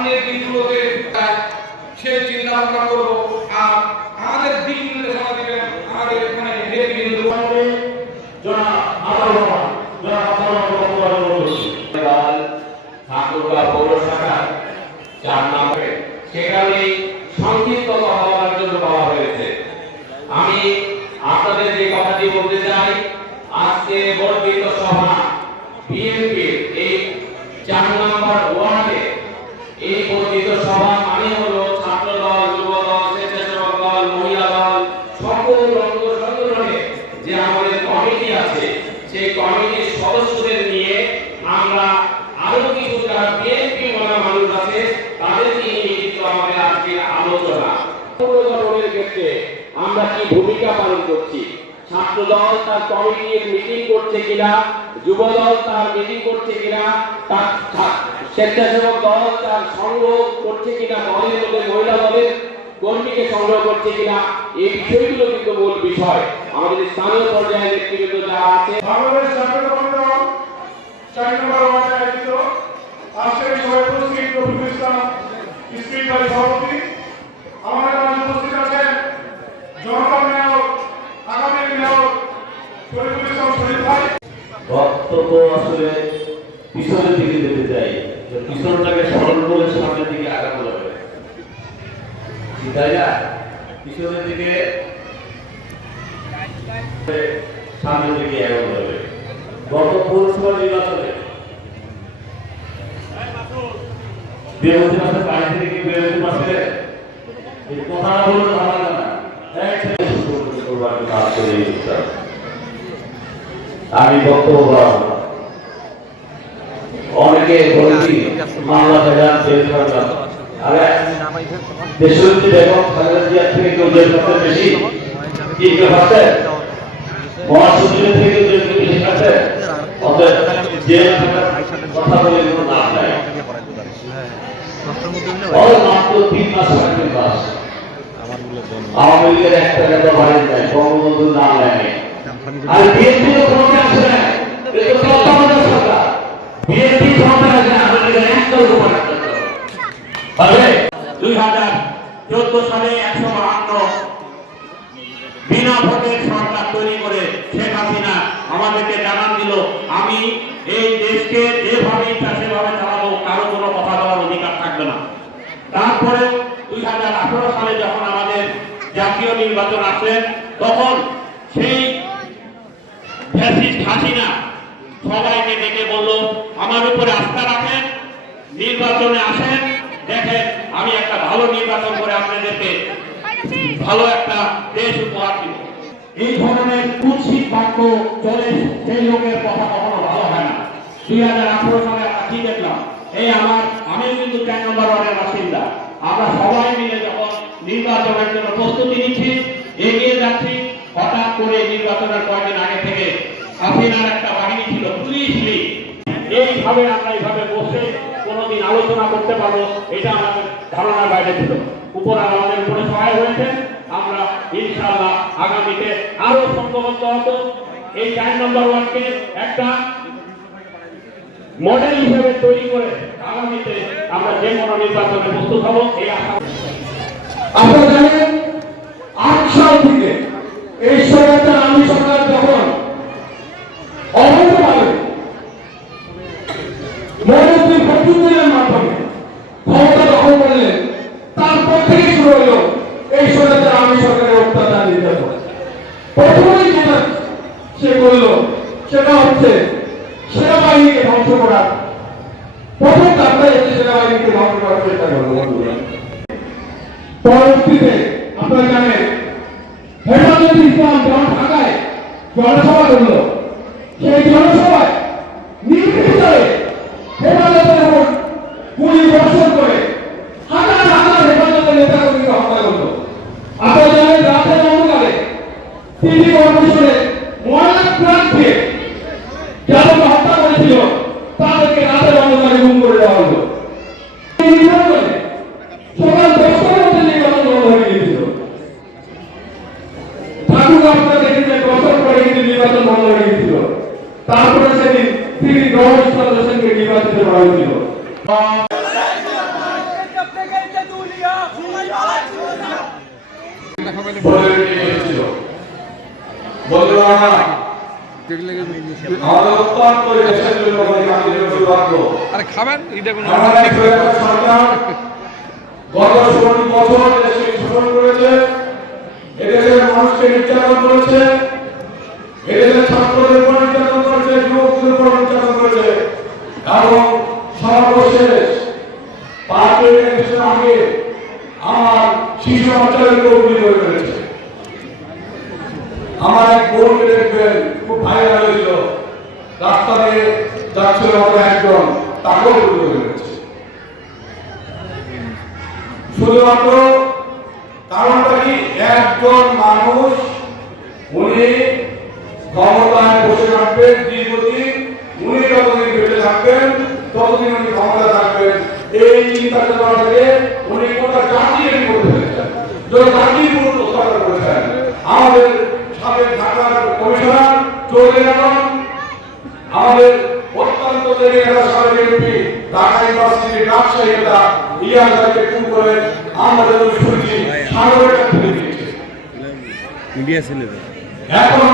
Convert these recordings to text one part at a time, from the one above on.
সামনের দিনগুলোতে সেই চিন্তা ভাবনা করবো। আর আমাদের দিক নির্দেশনা দিবেন আমাদের এখানে নেতৃবৃন্দ ঠাকুরগাঁও পৌর শাখার 4 নম্বরে সেখানে সংক্ষিপ্ত কথা বলার জন্য বলা হয়েছে। আমি আপনাদের যে কথাটি বলতে চাই, আজকে বর্ধিত সভা বিএনপির এই 4 নম্বর ওয়ার্ডে এই বর্ধিত সভা মানে হলো ছাত্র দল, যুব দল, স্বেচ্ছাসেবক দল, মহিলা দল, সকল অঙ্গ সংগঠনের যে আমাদের কমিটি আছে, সেই কমিটির সদস্যদের নিয়ে আমরা আরো কিছু যারা বিএনপি বলা মানুষ আছে তাদেরকে নিয়ে কিন্তু আমাদের আজকে আলোচনা। পুনর্গঠনের ক্ষেত্রে আমরা কি ভূমিকা পালন করছি? ছাত্র দল তার কমিটির মিটিং করছে কিনা, যুব দল তার মিটিং করছে কিনা, তার স্বেচ্ছাসেবক দল তার সংগ্রহ করছে কিনা, দলের মধ্যে মহিলা দলের কর্মীকে সংগ্রহ করছে কিনা, এই বিষয়গুলো কিন্তু মূল বিষয়। আমাদের স্থানীয় পর্যায়ে নেতৃবৃন্দ যারা আছে বাংলাদেশ জাতীয়তাবাদী দল 4 নম্বর ওয়ার্ডে আয়োজিত আজকের সভায় উপস্থিত রফিকুল ইসলাম স্পিকার সভাপতি, আমাদের মাঝে উপস্থিত আছেন জনতার মেয়র, আগামী মেয়র শরীফুল ইসলাম শরীফ ভাই। বক্তব্য আসলে পিছনের দিকে যেতে চাই, পিছনটাকে সরল করে সামনের দিকে আগানো যাবে, তাই না? পিছনের দিকে সামনের দিকে এগোনো যাবে। গত পৌরসভা নির্বাচনে বিরোধী পাশে বাইরে থেকে বিরোধী পাশে এই কথাটা বলতে ভালো লাগে না। আমি বক্তব্য বললাম, অনেকে বলেছি মামলা ভেজাল জেল করলাম, আরে দেশনেত্রী বেগম খালেদা জিয়ার থেকে কেউ জেল করতে বেশি কি কেউ ভাবছে? মহাসচিবের থেকে কেউ বেশি খাচ্ছে? অতএব জেল কথা বলে কোনো লাভ নাই। মাত্র 3 মাস 3.5 মাস আওয়ামী লীগের একটা টাকা বাড়ি দেয়, বঙ্গবন্ধুর নাম নেয়, আর বিএনপি তো কোনো চান্স নেই। এটা তো তত্ত্বাবধায়ক সরকার, বিএনপি সরকার আছে, আওয়ামী লীগের একটা উপর হবে। 2014 সালে 152 বিনা ভোটের সরকার তৈরি করে শেখ হাসিনা আমাদেরকে জানান দিল, আমি এই দেশকে যেভাবে ইচ্ছা সেভাবে চালাবো, কারো কোনো কথা বলার অধিকার থাকবে না। তারপরে 2018 সালে যখন আমাদের জাতীয় নির্বাচন আসে, তখন সেই ফ্যাসিস্ট হাসিনা সবাইকে ডেকে বলল, আমার উপরে আস্থা রাখেন, নির্বাচনে আসেন, দেখেন আমি একটা ভালো নির্বাচন করে আপনাদেরকে ভালো একটা দেশ উপহার দিব। এই ধরনের কুৎসিত বাক্য চলে, সেই লোকের কথা কখনো ভালো হয় না। 2018 সালে আমরা কি দেখলাম? আমিও কিন্তু 4 নম্বর ওয়ার্ডের বাসিন্দা। আমরা সবাই মিলে যখন নির্বাচনের জন্য প্রস্তুতি নিচ্ছি, এগিয়ে যাচ্ছি, হঠাৎ করে নির্বাচনের কয়েকদিন আগে থেকে হাসিনার একটা বাহিনী ছিল, পুলিশ লীগ, এইভাবে আমরা এইভাবে বসে কোনোদিন আলোচনা করতে পারবো এটা আমাদের ধারণার বাইরে ছিল। উপরা আমাদের উপরে সহায় হয়েছে। আমরা ইনশাআল্লাহ আগামীতে আরো সংঘবদ্ধ হতো, এই 4 নম্বর ওয়ার্ডকে একটা মডেল হিসেবে তৈরি করে আগামীতে আমরা যে কোনো নির্বাচনে প্রস্তুত হব এই আশা। আপনারা জানেন 8 সাল থেকে এই সরকার আমি সরকার যখন অবৈধভাবে মৌলভী ফখরুদ্দিনের মাধ্যমে ক্ষমতা দখল করলেন, তারপর থেকে শুরু হলো এই সরকার আমি সরকারের অত্যাচার নির্যাতন। প্রথমেই যেটা সে করলো সেটা হচ্ছে সেনাবাহিনীকে ধ্বংস করা। প্রথম ধাপটাই হচ্ছে সেনাবাহিনীকে ধ্বংস করার চেষ্টা করলো বন্ধুরা। পরবর্তীতে আপনারা জানেন হেফাজতে ইসলাম যখন ঢাকায় জনসভা করলো, সেই জনসভায় নির্বিচারে হেফাজতের উপর গুলি বর্ষণ করে হাজার হাজার হেফাজতের নেতাকর্মীকে হত্যা করলো। আপনারা জানেন রাতের অন্ধকারে সিটি কর্পোরেশনের ময়লা প্রান্তে যাদেরকে হত্যা করেছিল তাদেরকে রাতের অন্ধকারে গুম করে দেওয়া হলো। সকাল 10টার মধ্যে নির্বাচন বন্ধ হয়ে গিয়েছিল। ঠাকুর আপনারা দেখেছেন 10টার পরে কিন্তু নির্বাচন বন্ধ হয়ে গিয়েছিল। তারপরে সেদিন শ্রী গৌর ইসলাম হোসেনকে নির্বাচিত করা হয়েছিল। বলে নিয়ে এসেছিল। বন্ধুরা আমার, আমাদের অত্যন্ত দেশের জন্য দুর্ভাগ্য। এমন এক সরকার গত 16 বছর দেশকে শোষণ করেছে, এদেশের মানুষকে নির্যাতন করেছে, এদেশের ছাত্রদের উপর নির্যাতন করেছে, যুবকদের উপর নির্যাতন করেছে এবং সর্বশেষ 5 বছর আগে আমার শিশু বাচ্চাদেরকে গুলি করে ফেলেছে। আমার এক বোনকে দেখবেন, খুব ভাইরাল হয়েছিল, রাস্তা দিয়ে যাচ্ছিল একজন, তাকেও গুলি করে ফেলেছে। শুধুমাত্র কারণটা কি, একজন মানুষ উনি ক্ষমতায় বসে থাকবেন দীর্ঘদিন, উনি যতদিন বেঁচে থাকবেন ততদিন উনি ক্ষমতায় থাকবেন, এই চিন্তা চেতনা থেকে উনি গোটা জাতিকে বিপদে ফেলেছেন, জাতির উপর অত্যাচার করেছেন। আমাদের সাবেক ঢাকার কমিশনার চৌধুরী আলম, আমাদের অত্যন্ত সাবেক এমপি, ঢাকা ইউনিভার্সিটির রাজশাহী ইয়াদাকে খুন করে আমাদের শুনছি সাগরের কাছে ফেলে দিয়েছে। এখনো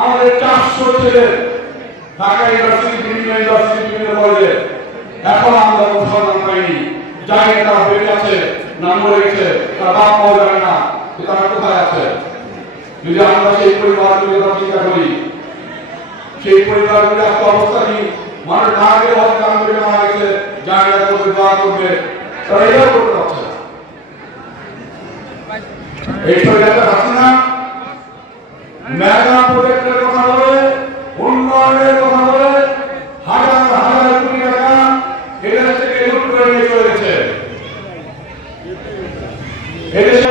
আমাদের 400 ছেলে ঢাকা ইউনিভার্সিটি, বিভিন্ন কলেজে এখন আমরা সন্ধান পাইনি, জানি তারা বেঁচে আছে না মরে গেছে, তার বাপ পাওয়া যাবে না, তারা কোথায় আছে। যদি আমরা সেই পরিবারগুলোর কথা চিন্তা করি, সেই পরিবারগুলো একটা অবস্থা কি, মানুষ না গেলে হয়তো কাম করে মারা গেছে, জায়গা করবে, দোয়া করবে, তারা এটাও করতে পারছে না। এই সরকারটা আছে না, মেগা প্রজেক্টের কথা বলে, উন্নয়নের কথা বলে, হাজার হাজার কোটি টাকা এদের থেকে লুট করে নিয়ে চলে গেছে। এদেশে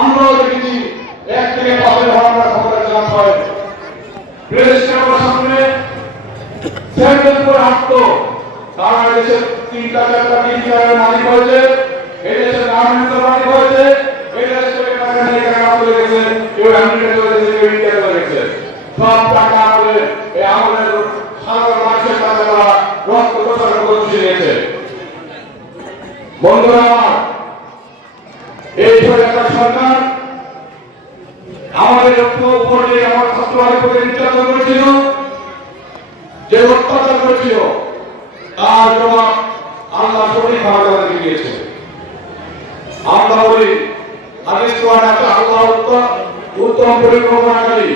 আমরাও দেখেছি 1 থেকে 5 ঘন্টা ক্ষমতা চালানো হয়, প্রেস ক্যামেরার সামনে স্যান্ডেল পরে হাঁটতো, তারা এদেশের 3-4টা টিভির মালিক হয়েছে, এদেশের গার্মেন্টসের মালিক হয়েছে, এদেশ থেকে টাকা নিয়ে টাকা চলে গেছে, কেউ আমেরিকা চলে গেছে, কেউ ইন্ডিয়া চলে গেছে, সব টাকা বলে এই আমাদের সাধারণ মানুষের টাকা তারা রক্ত প্রচার করে বসে গেছে। বন্ধুরা আমার, এই সরকার আমাদের উপর যে আমার ছাত্রদের উপরে নির্যাতন করেছিল, যে অত্যাচার করেছিল, তার জবাব আল্লাহ সঠিকভাবে আমাদের দিয়েছে। আমরা বলি হাদিস কোরআনে আছে, আল্লাহ উত্তম পরিকল্পনাকারী,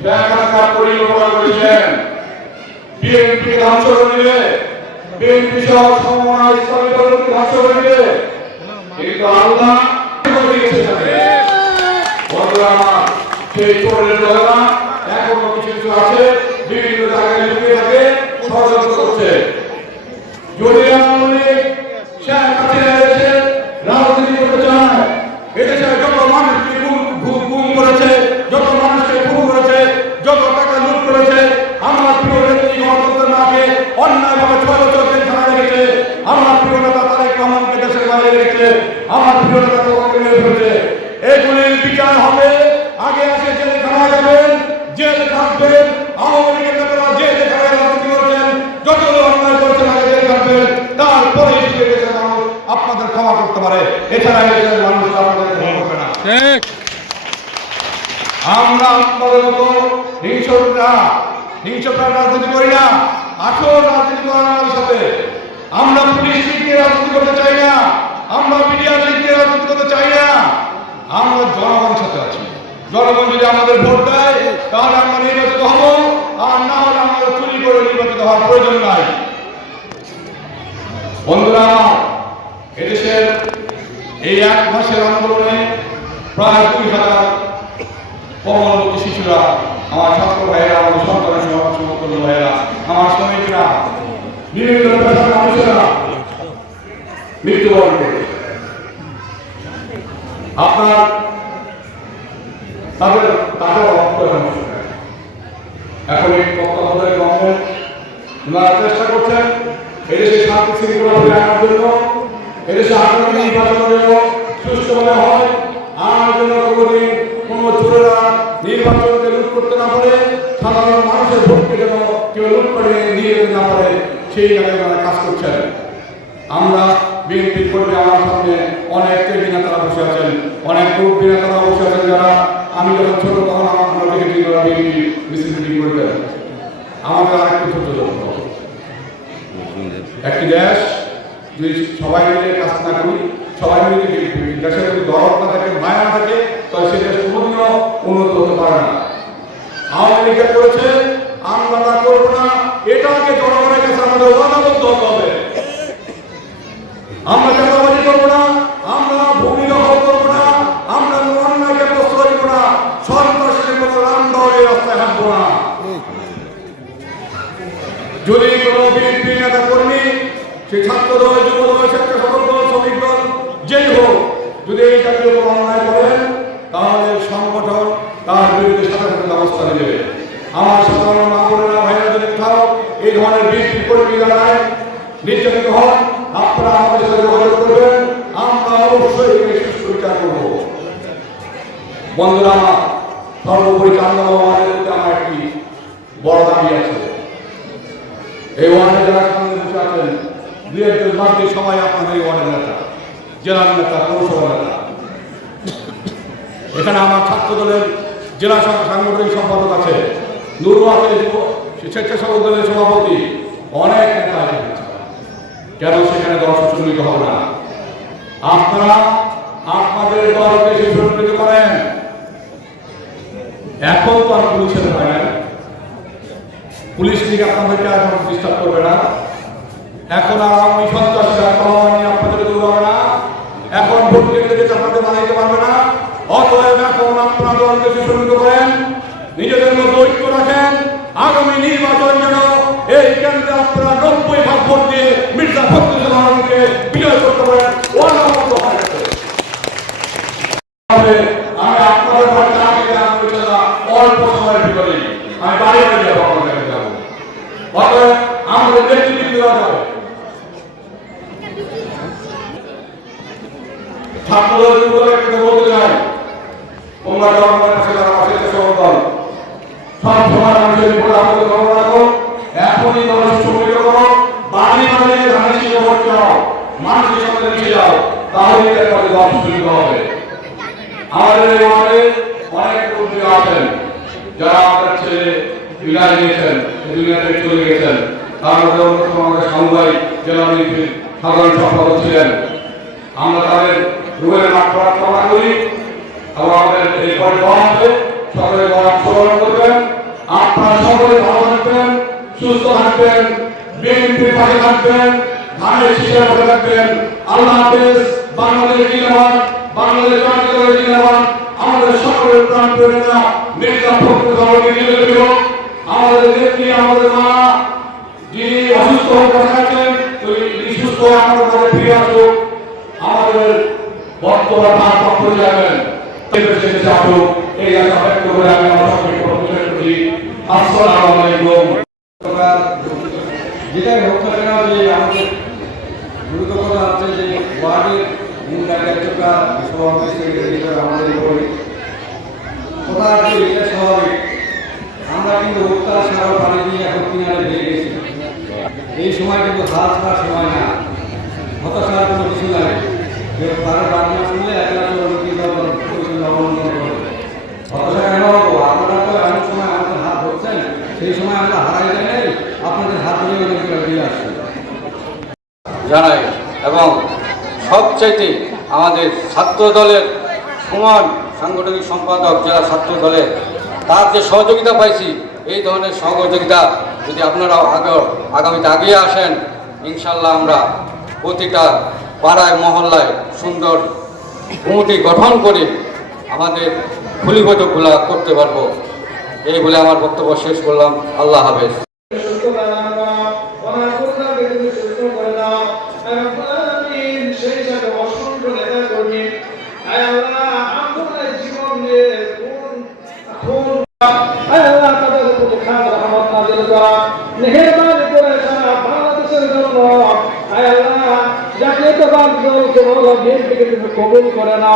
শেখ হাসিনা পরিকল্পনা করেছেন বিএনপি ধ্বংস করে দিবে, বিএনপি সহ সমমনা ইসলামী দলকে ধ্বংস করে দিবে, কিন্তু আল্লাহ সেই পরিকল্পনা এখনো কিছু কিছু আছে, বিভিন্ন জায়গায় লুকিয়ে থাকে, ষড়যন্ত্র করছে। যদি আওয়ামী লীগ শেখ হাসিনা এসে রাজনীতি করতে চায়, এদেশে যত মানুষকে গুম করেছে, যত মানুষকে খুন করেছে, যত টাকা লুট করেছে, আমার প্রিয় নেত্রী গণতন্ত্রের নামে অন্যায়ভাবে 6 বছর জেলখানায় রেখেছে, আমার প্রিয় নেতা তারেক রহমানকে দেশের বাইরে রেখেছে, আমার প্রিয় নেতা তোমাকে মেরে ফেলেছে, এগুলির বিচার হবে। আগে আসে জেলখানায় যাবেন, জেল থাকবেন, আওয়ামী লীগের নেতারা জেলখানায় রাজনীতি করছেন, যত অন্যায় করছেন আগে জেল থাকবেন, তারপরে দেশের মানুষ আপনাদের ক্ষমা করতে পারে, এছাড়া দেশের মানুষ আপনাদের ক্ষমা করবে না। আমরা আপনাদের মতো হিংস্রতা রাজনীতি করি না, আসল রাজনীতি করেন আমাদের সাথে। আমরা পুলিশ দিক দিয়ে রাজনীতি করতে চাই না, আমরা মিডিয়ার দিক দিয়ে রাজনীতি করতে চাই না, আমরা জনগণের সাথে আছি। জনগণ যদি আমাদের ভোট দেয় তাহলে আমরা নির্বাচিত হব, আর না হলে আমাদের চুরি করে নির্বাচিত হওয়ার প্রয়োজন নাই। বন্ধুরা, এদেশের এই 1 মাসের আন্দোলনে প্রায় 2000 কর্মরত শিশুরা, আমার ছাত্র ভাইয়েরা, আমার সন্তানের সমর্থন ভাইয়েরা, আমার শ্রমিকরা, বিভিন্ন পেশার মানুষেরা মৃত্যুবরণ করে। আপনার তাদের রক্ত এখন এই তত্ত্বাবধায়ক গভর্নমেন্ট ওনারা চেষ্টা করছেন এদেশে শান্তি শৃঙ্খলা আনার জন্য, এদেশে আগামী নির্বাচন যেন সুষ্ঠুভাবে হয়, আর যেন কোনোদিন কোনো চোরেরা নির্বাচনকে লুট করতে না পারে, সাধারণ মানুষের ভোটকে যেন কেউ লুট করে নিয়ে যেতে না পারে, সেই জায়গায় ওনারা কাজ করছেন। আমরা বিএনপি কর্মী আমার সামনে অনেক কেডি নেতারা বসে আছেন, অনেক মুরব্বী নেতারা বসে আছেন, যারা আমি যখন ছোট তখন আমরা দেখেছি মিছিল মিটিং করতেন। আমাদের আরেকটু ছোট লক্ষ্য, একটি দেশ যদি সবাই মিলে কাজ না করি, সবাই মিলে দেশের যদি দরদ না থাকে, মায়া না থাকে, তাহলে সে দেশ কোনোদিনও উন্নত হতে পারে না। আওয়ামী লীগ করেছে, আমরা তা করবো না, এটা আগে জনগণের কাছে আমাদের ওয়াদাবদ্ধ হতে হবে। আমরা চাঁদাবাজি করবো না, আমরা ভূমি দখল করবো না, আমরা অন্যায়কে প্রশ্রয় দিব না, সন্ত্রাসের মতো রামদলের রাস্তায় হাঁটবো না। যদি কোনো বিএনপি নেতা কর্মী, সে ছাত্র দল, যুব দল, স্বেচ্ছাসেবক দল, শ্রমিক দল, যেই হোক, যদি এই জাতীয় কোনো অন্যায় করেন, তাহলে সংগঠন তার বিরুদ্ধে সাথে সাথে ব্যবস্থা নেবে। আমার সাধারণ মা বোনেরা, ভাইরা যদি কোথাও এই ধরনের বিএনপি কর্মী দ্বারায় নির্যাতিত হন, আপনারা আমাদের সাথে যোগাযোগ করবেন, আমরা অবশ্যই সুষ্ঠু বিচার করব। বন্ধুরা আমার, সর্বোপরি চান্দাবাবু আমাদের প্রতি আমার একটি বড় দাবি আছে। এই ওয়ার্ডে যারা সামনে বসে আছেন, দুই একজন মাত্র সবাই আপনাদের এই ওয়ার্ডের নেতা, জেলার নেতা, পৌরসভা নেতা। এখানে আমার ছাত্র দলের জেলা সাংগঠনিক সম্পাদক আছে, নুরু আছে, স্বেচ্ছাসেবক দলের সভাপতি, অনেক নেতা আছে। কেন সেখানে দল সুসংগঠিত হবে না? আপনারা আপনাদের দলকে সুসংগঠিত করেন। এখন তো আর পুলিশের ভয় নাই, পুলিশ থেকে আপনাদেরকে এখন ডিস্টার্ব করবে না। এখন আর আমি সন্ত্রাসীরা কলম নিয়ে আপনাদের দৌড়াবে না, এখন ভোট কেন্দ্রে আপনাদের বানাইতে পারবে না। অতএব এখন আপনারা দলকে সুসংগঠিত করেন, নিজেদের মধ্যে ঐক্য রাখেন। আগামী নির্বাচন যেন এই কেন্দ্রে আপনারা 90% ভোট দিয়ে মির্জা ফখরুল ইসলামকে বিজয় করতে পারেন। আমি আপনাদের বাড়িতে আগে অল্প সময়ের ভিতরে আমি বাড়ি বাড়ি যাবো, আপনাদের যাবো। অতএব আমাদের নেতৃত্ব দেওয়া যাবে। ছাত্রদের বলতে চাই, তোমরা জনগণের পাশে যারা পাশে সব সময় মানুষের উপর আমাদের খবর রাখো, এখনই দলের সুসংগঠিত করো, বাড়ি বাড়ি ধানের শীষে ভোট চাও, মানুষের সাথে মিশে যাও, তাহলে এর কাছে দল সুসংগঠিত হবে। আমাদের এই ওয়ার্ডে অনেক কর্মী আছেন যারা আমাদের ছেলে বিদায় নিয়েছেন, দুনিয়া থেকে চলে গেছেন। তার মধ্যে অন্যতম আমাদের সাংবাদিক জেলা বিএনপির সাধারণ সম্পাদক ছিলেন। আমরা তাদের রুহের মাঠ কামনা করি এবং আমাদের এই পরে আছে সকলে অংশগ্রহণ করবেন। আপনারা সকলে ভালো থাকবেন, সুস্থ থাকবেন, বিএনপির পাশে থাকবেন, ধানের শীষের পাশে থাকবেন। আল্লাহ হাফেজ। বাংলাদেশ জিন্দাবাদ, বাংলাদেশ জাতীয়তাবাদী জিন্দাবাদ। আমাদের সকলের প্রাণ প্রেরণা মির্জা ফখরুল ইসলাম, আমাদের নেত্রী, আমাদের মা যিনি অসুস্থ হয়ে বসে আছেন, তিনি সুস্থ হয়ে আমাদের ঘরে ফিরে আসুক। আমাদের বর্তমান ভারপ্রাপ্ত যাবেন এই আশা ব্যক্ত করে আমি আমার সঙ্গে প্রতিষ্ঠা করছি। আসসালামু আলাইকুম। যেটাই হোক না কেন, যে আমাদের দ্রুত কথা আছে যে ওয়ার্ডের মূল দায়িত্বটা সভাপতি সেক্রেটারি আমাদের উপরে কথা আছে, এটা স্বাভাবিক। আমরা কিন্তু উত্তাল সারা পানি দিয়ে এখন কিনারে ভেঙে গেছি। এই সময় কিন্তু হাল ছাড়ার সময় না, হতাশার কোনো কিছু লাগে। তারা বাংলা শুনলে একটা অবলম্বন করবে। হতাশা কেন হবো? আপনারা তো এমন সময় আমাদের হাত ধরছেন, সেই সময় আমরা হারাই যাই নাই, আপনাদের হাত ধরে অনেকগুলো দিয়ে আসছি জানাই। এবং সবচাইতে আমাদের ছাত্র দলের সমান সাংগঠনিক সম্পাদক যারা ছাত্র দলের, তার যে সহযোগিতা পাইছি, এই ধরনের সহযোগিতা যদি আপনারা আগামীতে আগিয়ে আসেন, ইনশাল্লাহ আমরা প্রতিটা পাড়ায় মহল্লায় সুন্দর কমিটি গঠন করে আমাদের খুলি বৈঠকগুলা করতে পারবো। এই বলে আমার বক্তব্য শেষ করলাম। আল্লাহ হাফেজ। জাতীয়তাবাদ দলকে কবুল করে না।